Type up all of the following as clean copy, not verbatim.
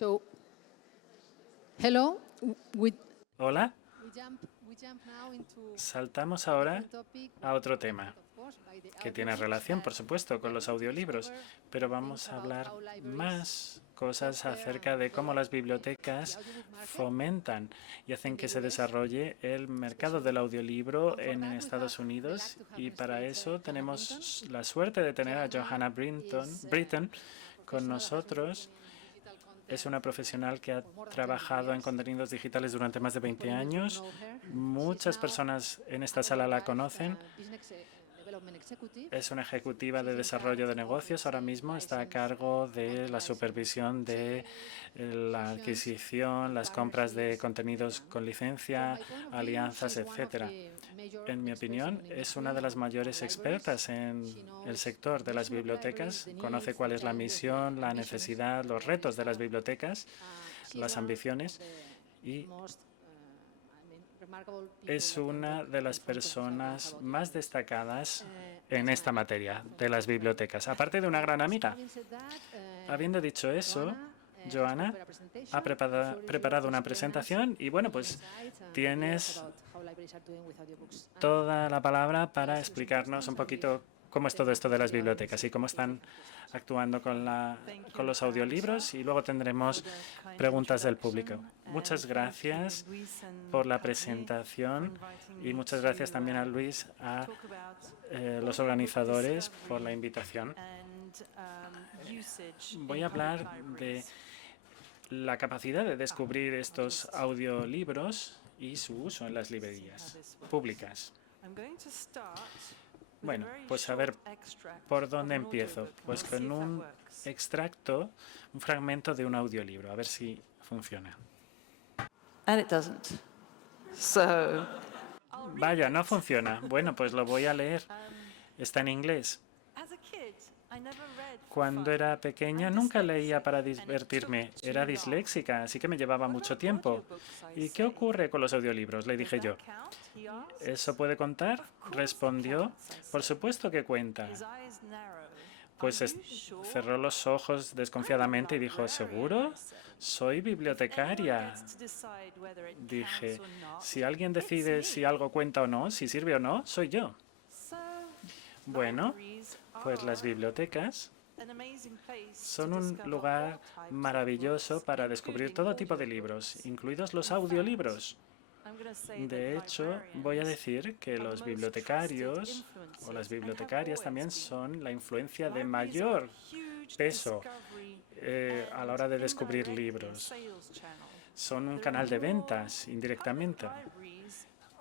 So, hello. Hola. Saltamos ahora a otro tema que tiene relación, por supuesto, con los audiolibros, pero vamos a hablar más cosas acerca de cómo las bibliotecas fomentan y hacen que se desarrolle el mercado del audiolibro en Estados Unidos, y para eso tenemos la suerte de tener a Johanna Britton con nosotros. Es una profesional que ha trabajado en contenidos digitales durante más de 20 años. Muchas personas en esta sala la conocen. Es una ejecutiva de desarrollo de negocios. Ahora mismo está a cargo de la supervisión de la adquisición, las compras de contenidos con licencia, alianzas, etcétera. En mi opinión, es una de las mayores expertas en el sector de las bibliotecas. Conoce cuál es la misión, la necesidad, los retos de las bibliotecas, las ambiciones, y es una de las personas más destacadas en esta materia de las bibliotecas, aparte de una gran amiga. Habiendo dicho eso, Johanna ha preparado una presentación y, bueno, pues tienes toda la palabra para explicarnos un poquito cómo es todo esto de las bibliotecas y cómo están actuando con los audiolibros, y luego tendremos preguntas del público. Muchas gracias por la presentación y muchas gracias también a Luis, a los organizadores, por la invitación. Voy a hablar de la capacidad de descubrir estos audiolibros y su uso en las librerías públicas. Bueno, pues a ver por dónde empiezo. Pues con un extracto, un fragmento de un audiolibro, a ver si funciona. Vaya, no funciona. Bueno, pues lo voy a leer. Está en inglés. Cuando era pequeña nunca leía para divertirme. Era disléxica, así que me llevaba mucho tiempo. ¿Y qué ocurre con los audiolibros?, le dije yo. ¿Eso puede contar?, respondió. Por supuesto que cuenta. Pues cerró los ojos desconfiadamente y dijo, ¿seguro? Soy bibliotecaria. Dije, si alguien decide si algo cuenta o no, si sirve o no, soy yo. Bueno, pues las bibliotecas son un lugar maravilloso para descubrir todo tipo de libros, incluidos los audiolibros. De hecho, voy a decir que los bibliotecarios o las bibliotecarias también son la influencia de mayor peso a la hora de descubrir libros. Son un canal de ventas indirectamente.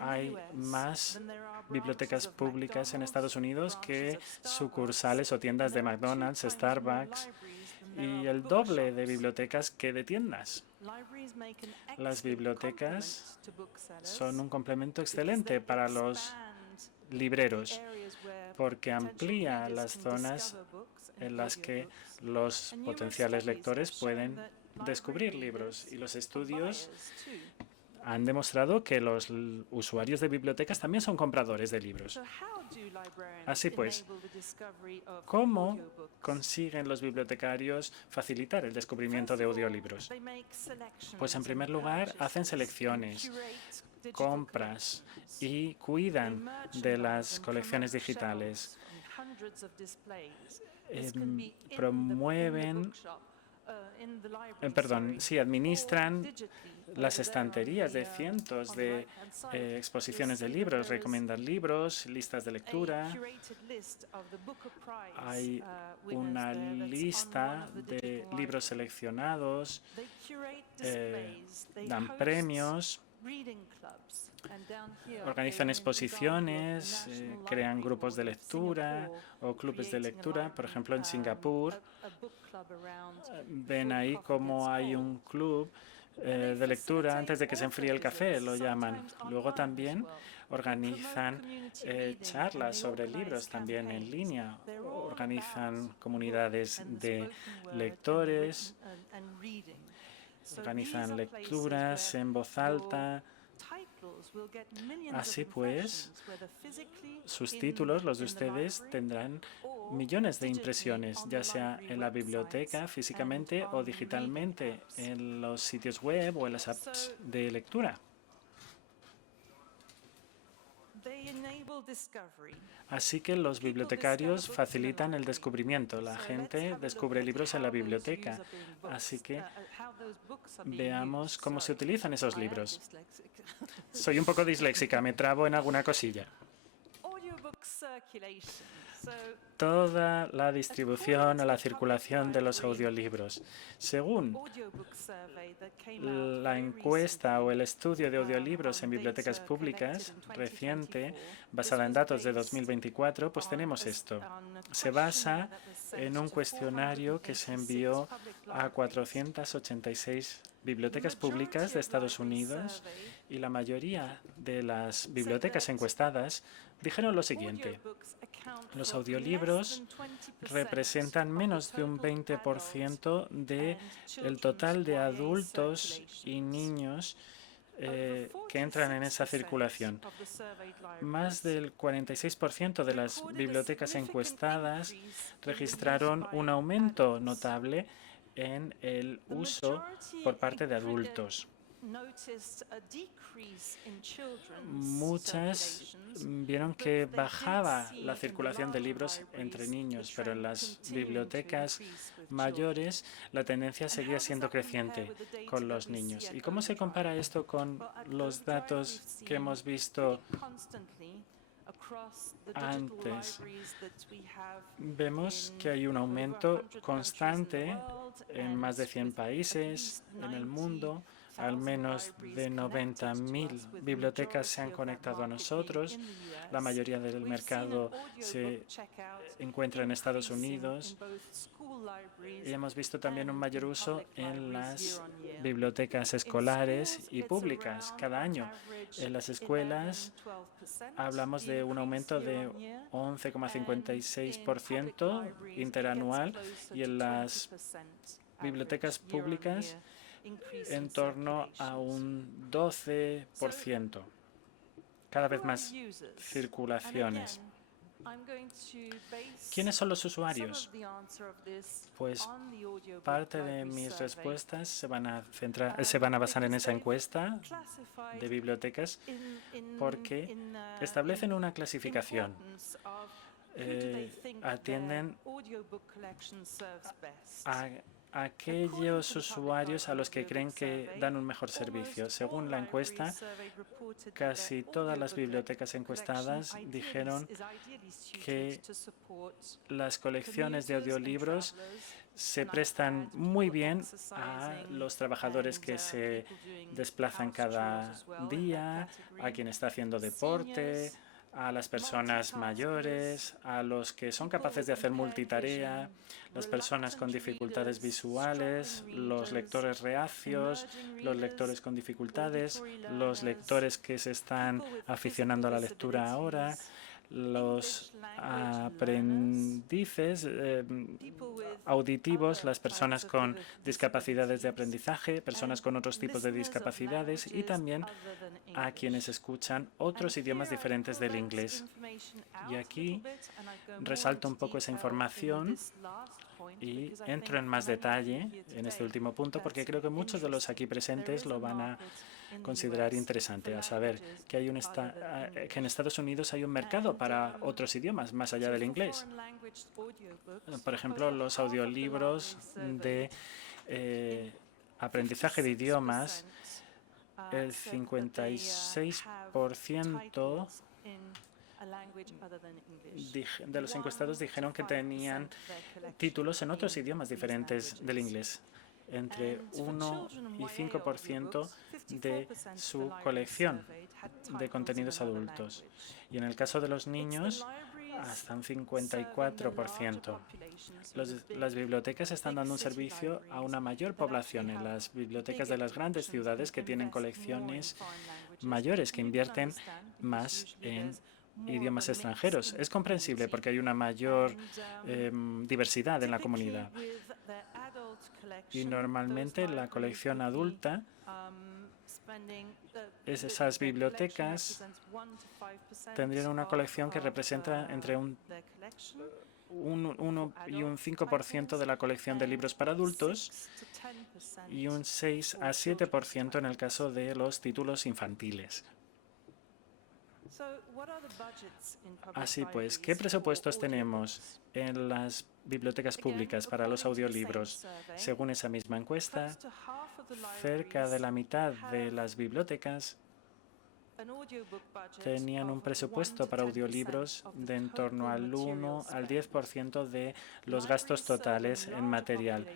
Hay más bibliotecas públicas en Estados Unidos que sucursales o tiendas de McDonald's, Starbucks, y el doble de bibliotecas que de tiendas. Las bibliotecas son un complemento excelente para los libreros porque amplía las zonas en las que los potenciales lectores pueden descubrir libros, y los estudios han demostrado que los usuarios de bibliotecas también son compradores de libros. Así pues, ¿cómo consiguen los bibliotecarios facilitar el descubrimiento de audiolibros? Pues en primer lugar, hacen selecciones, compras y cuidan de las colecciones digitales. Administran las estanterías de cientos de exposiciones de libros, recomiendan libros, listas de lectura. Hay una lista de libros seleccionados, dan premios, organizan exposiciones, crean grupos de lectura o clubes de lectura. Por ejemplo, en Singapur, ven ahí cómo hay un club de lectura antes de que se enfríe el café, lo llaman. Luego también organizan charlas sobre libros también en línea. Organizan comunidades de lectores, organizan lecturas en voz alta. Así pues, sus títulos, los de ustedes, tendrán millones de impresiones, ya sea en la biblioteca físicamente o digitalmente, en los sitios web o en las apps de lectura. Así que los bibliotecarios facilitan el descubrimiento. La gente descubre libros en la biblioteca. Así que veamos cómo se utilizan esos libros. Soy un poco disléxica, me trabo en alguna cosilla. Toda la distribución o la circulación de los audiolibros. Según la encuesta o el estudio de audiolibros en bibliotecas públicas reciente, basada en datos de 2024, pues tenemos esto. Se basa en un cuestionario que se envió a 486 bibliotecas públicas de Estados Unidos y la mayoría de las bibliotecas encuestadas dijeron lo siguiente. Los audiolibros representan menos de un 20% del total de adultos y niños que entran en esa circulación. Más del 46% de las bibliotecas encuestadas registraron un aumento notable en el uso por parte de adultos. Muchas vieron que bajaba la circulación de libros entre niños, pero en las bibliotecas mayores la tendencia seguía siendo creciente con los niños. ¿Y cómo se compara esto con los datos que hemos visto antes? Vemos que hay un aumento constante en más de 100 países en el mundo. Al menos de 90.000 bibliotecas se han conectado a nosotros. La mayoría del mercado se encuentra en Estados Unidos. Y hemos visto también un mayor uso en las bibliotecas escolares y públicas cada año. En las escuelas hablamos de un aumento de 11,56% interanual y en las bibliotecas públicas en torno a un 12%. Cada vez más circulaciones. ¿Quiénes son los usuarios? Pues parte de mis respuestas se van a basar en esa encuesta de bibliotecas porque establecen una clasificación. Atienden a aquellos usuarios a los que creen que dan un mejor servicio. Según la encuesta, casi todas las bibliotecas encuestadas dijeron que las colecciones de audiolibros se prestan muy bien a los trabajadores que se desplazan cada día, a quien está haciendo deporte, a las personas mayores, a los que son capaces de hacer multitarea, las personas con dificultades visuales, los lectores reacios, los lectores con dificultades, los lectores que se están aficionando a la lectura ahora, los aprendices auditivos, las personas con discapacidades de aprendizaje, personas con otros tipos de discapacidades y también a quienes escuchan otros idiomas diferentes del inglés. Y aquí resalto un poco esa información y entro en más detalle en este último punto porque creo que muchos de los aquí presentes lo van a considerar interesante, a saber que que en Estados Unidos hay un mercado para otros idiomas más allá del inglés. Por ejemplo, los audiolibros de aprendizaje de idiomas, el 56% de los encuestados dijeron que tenían títulos en otros idiomas diferentes del inglés, entre 1 y 5% de su colección de contenidos adultos. Y en el caso de los niños, hasta un 54%. Las bibliotecas están dando un servicio a una mayor población en las bibliotecas de las grandes ciudades que tienen colecciones mayores, que invierten más en idiomas extranjeros. Es comprensible porque hay una mayor diversidad en la comunidad. Y normalmente la colección adulta Esas bibliotecas tendrían una colección que representa entre un 1 y un 5% de la colección de libros para adultos y un 6 a 7% en el caso de los títulos infantiles. Así pues, ¿qué presupuestos tenemos en las bibliotecas públicas para los audiolibros? Según esa misma encuesta, cerca de la mitad de las bibliotecas tenían un presupuesto para audiolibros de en torno al 1 al 10% de los gastos totales en material.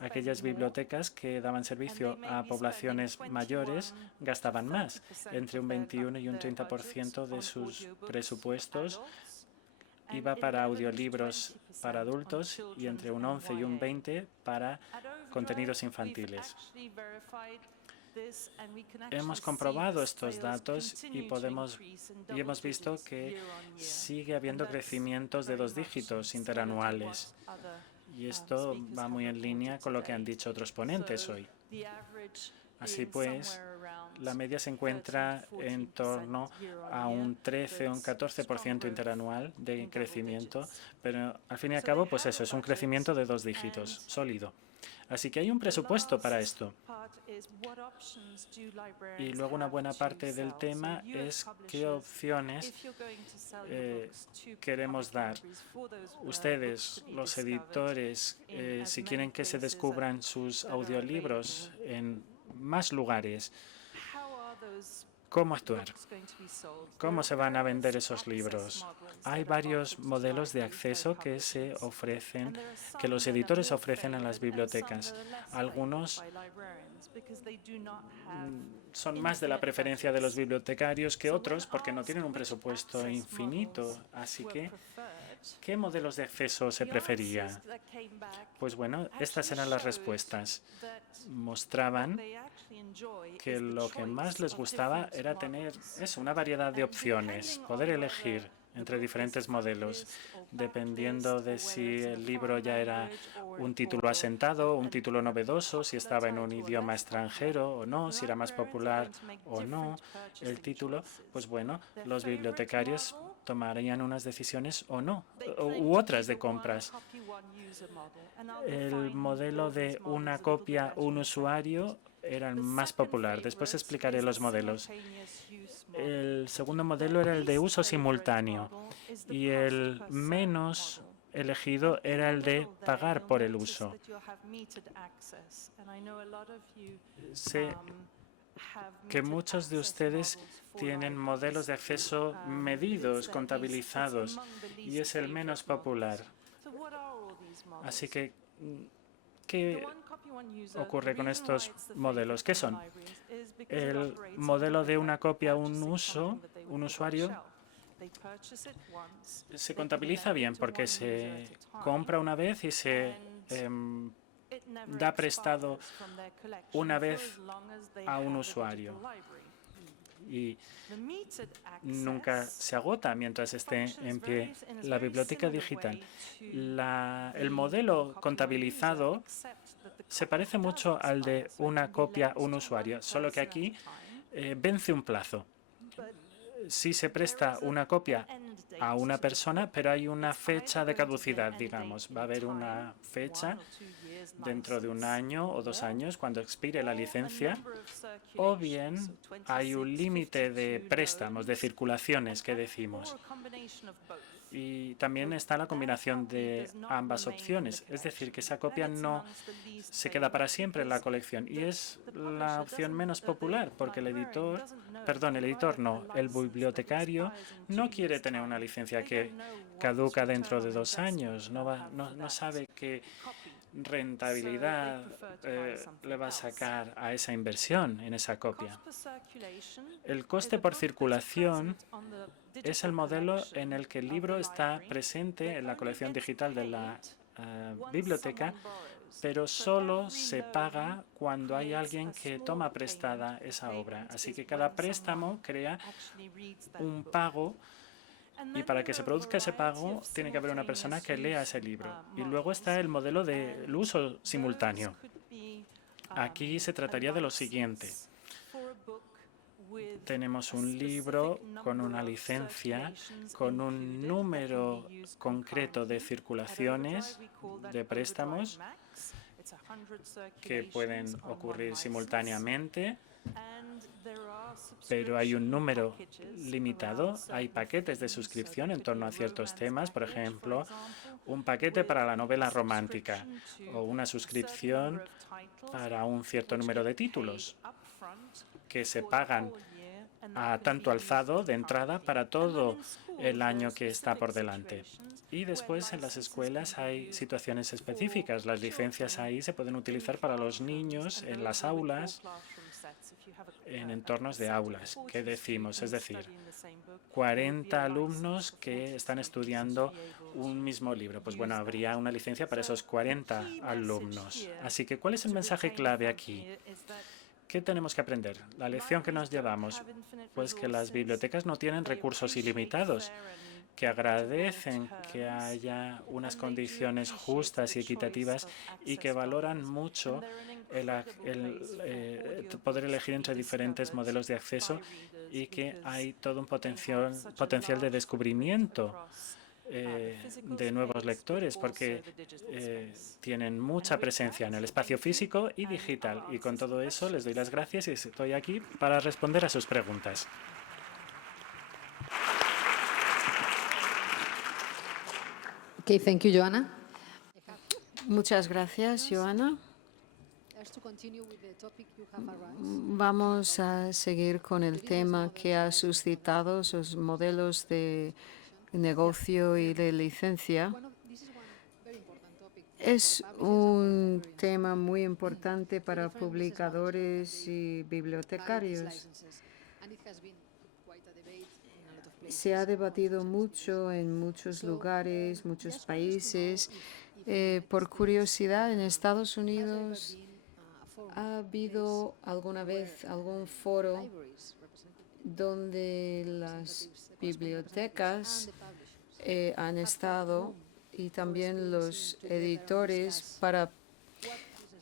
Aquellas bibliotecas que daban servicio a poblaciones mayores gastaban más, entre un 21 y un 30% de sus presupuestos iba para audiolibros para adultos y entre un 11 y un 20 para contenidos infantiles. Hemos comprobado estos datos y hemos visto que sigue habiendo crecimientos de 2 dígitos interanuales. Y esto va muy en línea con lo que han dicho otros ponentes hoy. Así pues, la media se encuentra en torno a un 13 o un 14% interanual de crecimiento, pero al fin y al cabo, pues eso, es un crecimiento de 2 dígitos, sólido. Así que hay un presupuesto para esto. Y luego una buena parte del tema es qué opciones queremos dar. Ustedes, los editores, si quieren que se descubran sus audiolibros en más lugares, ¿cómo actuar? ¿Cómo se van a vender esos libros? Hay varios modelos de acceso que se ofrecen, que los editores ofrecen en las bibliotecas. Algunos son más de la preferencia de los bibliotecarios que otros porque no tienen un presupuesto infinito. Así que, ¿qué modelos de acceso se prefería? Pues bueno, estas eran las respuestas. Mostraban que lo que más les gustaba era tener una variedad de opciones, poder elegir entre diferentes modelos, dependiendo de si el libro ya era un título asentado, un título novedoso, si estaba en un idioma extranjero o no, si era más popular o no el título. Pues bueno, los bibliotecarios tomarían unas decisiones o no, u otras de compras. El modelo de una copia, un usuario era el más popular. Después explicaré los modelos. El segundo modelo era el de uso simultáneo y el menos elegido era el de pagar por el uso. Sé que muchos de ustedes tienen modelos de acceso medidos, contabilizados, y es el menos popular. Así que, ¿qué ocurre con estos modelos? ¿Qué son? El modelo de una copia, un usuario, se contabiliza bien porque se compra una vez y se da prestado una vez a un usuario y nunca se agota mientras esté en pie. La biblioteca digital, el modelo contabilizado se parece mucho al de una copia, un usuario, solo que aquí vence un plazo. Sí se presta una copia a una persona, pero hay una fecha de caducidad, digamos. Va a haber una fecha dentro de 1 año o 2 años cuando expire la licencia, o bien hay un límite de préstamos, de circulaciones que decimos. Y también está la combinación de ambas opciones, es decir, que esa copia no se queda para siempre en la colección y es la opción menos popular porque el bibliotecario no quiere tener una licencia que caduca dentro de 2 años, no sabe qué rentabilidad le va a sacar a esa inversión en esa copia. El coste por circulación es el modelo en el que el libro está presente en la colección digital de la biblioteca, pero solo se paga cuando hay alguien que toma prestada esa obra. Así que cada préstamo crea un pago y para que se produzca ese pago tiene que haber una persona que lea ese libro. Y luego está el modelo del uso simultáneo. Aquí se trataría de lo siguiente. tenemos un libro con una licencia, con un número concreto de circulaciones de préstamos que pueden ocurrir simultáneamente, pero hay un número limitado. Hay paquetes de suscripción en torno a ciertos temas, por ejemplo, un paquete para la novela romántica o una suscripción para un cierto número de títulos que se pagan a tanto alzado de entrada para todo el año que está por delante. Y después en las escuelas hay situaciones específicas. Las licencias ahí se pueden utilizar para los niños en las aulas, en entornos de aulas. ¿Qué decimos? Es decir, 40 alumnos que están estudiando un mismo libro. Pues bueno, habría una licencia para esos 40 alumnos. Así que, ¿cuál es el mensaje clave aquí? ¿Qué tenemos que aprender? La lección que nos llevamos, pues que las bibliotecas no tienen recursos ilimitados, que agradecen que haya unas condiciones justas y equitativas y que valoran mucho el poder elegir entre diferentes modelos de acceso y que hay todo un potencial de descubrimiento de nuevos lectores, porque tienen mucha presencia en el espacio físico y digital. Y con todo eso les doy las gracias y estoy aquí para responder a sus preguntas. Okay, thank you, Joanna. Muchas gracias, Joanna. Vamos a seguir con el tema que ha suscitado los modelos de negocio y de licencia. Es un tema muy importante para publicadores y bibliotecarios. Se ha debatido mucho en muchos lugares, muchos países. Por curiosidad, en Estados Unidos ¿ha habido alguna vez algún foro donde las bibliotecas han estado y también los editores para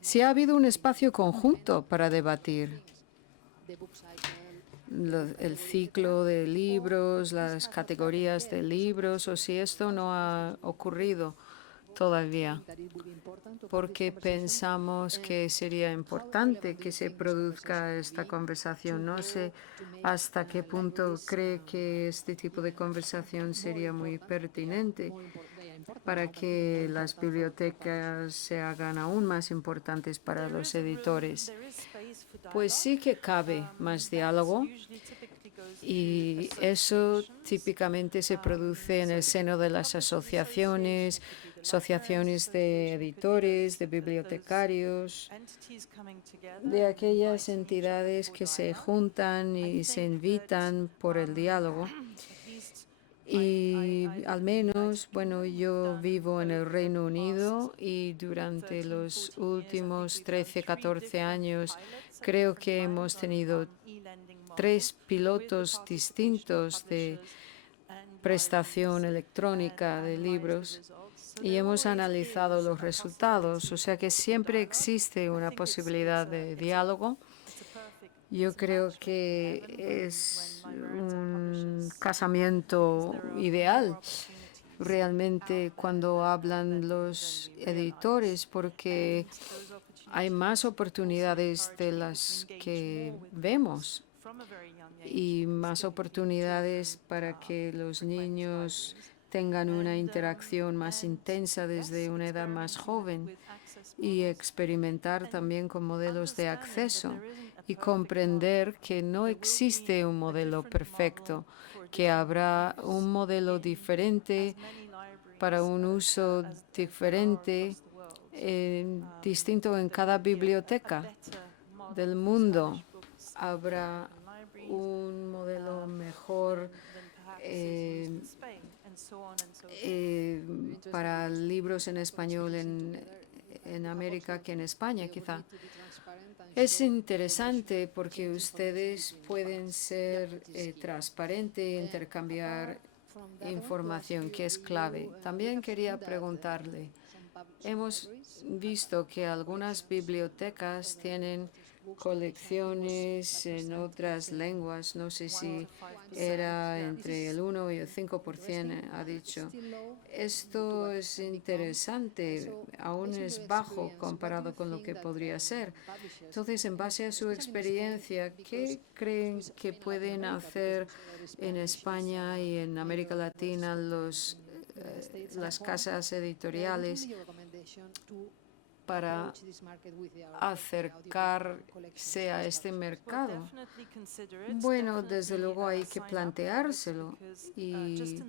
si ha habido un espacio conjunto para debatir el ciclo de libros, las categorías de libros, o si esto no ha ocurrido todavía? Porque pensamos que sería importante que se produzca esta conversación. No sé hasta qué punto cree que este tipo de conversación sería muy pertinente para que las bibliotecas se hagan aún más importantes para los editores. Pues sí que cabe más diálogo y eso típicamente se produce en el seno de las asociaciones de editores, de bibliotecarios, de aquellas entidades que se juntan y se invitan por el diálogo. Y al menos, bueno, yo vivo en el Reino Unido y durante los últimos 13, 14 años creo que hemos tenido 3 pilotos distintos de prestación electrónica de libros y hemos analizado los resultados. O sea que siempre existe una posibilidad de diálogo. Yo creo que es un casamiento ideal realmente cuando hablan los editores, porque hay más oportunidades de las que vemos y más oportunidades para que los niños tengan una interacción más intensa desde una edad más joven y experimentar también con modelos de acceso y comprender que no existe un modelo perfecto, que habrá un modelo diferente para un uso diferente, distinto en cada biblioteca del mundo. Habrá un modelo mejor para libros en español en América que en España, quizá. Es interesante porque ustedes pueden ser transparentes, intercambiar información, que es clave. También quería preguntarle, hemos visto que algunas bibliotecas tienen colecciones en otras lenguas. No sé si era entre el 1 y el 5%, ha dicho. Esto es interesante, aún es bajo comparado con lo que podría ser. Entonces, en base a su experiencia, ¿qué creen que pueden hacer en España y en América Latina las casas editoriales para acercarse a este mercado? Bueno, desde luego hay que planteárselo. Y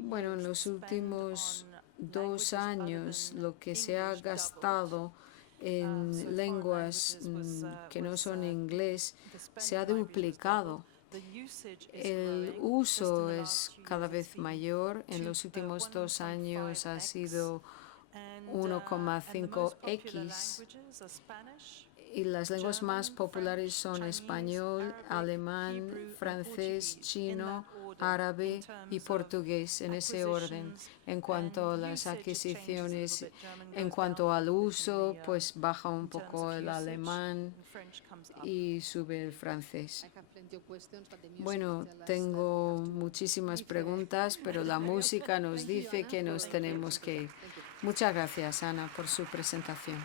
bueno, en los últimos 2 años lo que se ha gastado en lenguas que no son inglés se ha duplicado. El uso es cada vez mayor. En los últimos 2 años ha sido 1,5x. Y las lenguas más populares son español, alemán, francés, chino, árabe y portugués, en ese orden. En cuanto a las adquisiciones, en cuanto al uso, pues baja un poco el alemán y sube el francés. Bueno, tengo muchísimas preguntas, pero la música nos dice que nos tenemos que ir. Muchas gracias, Ana, por su presentación.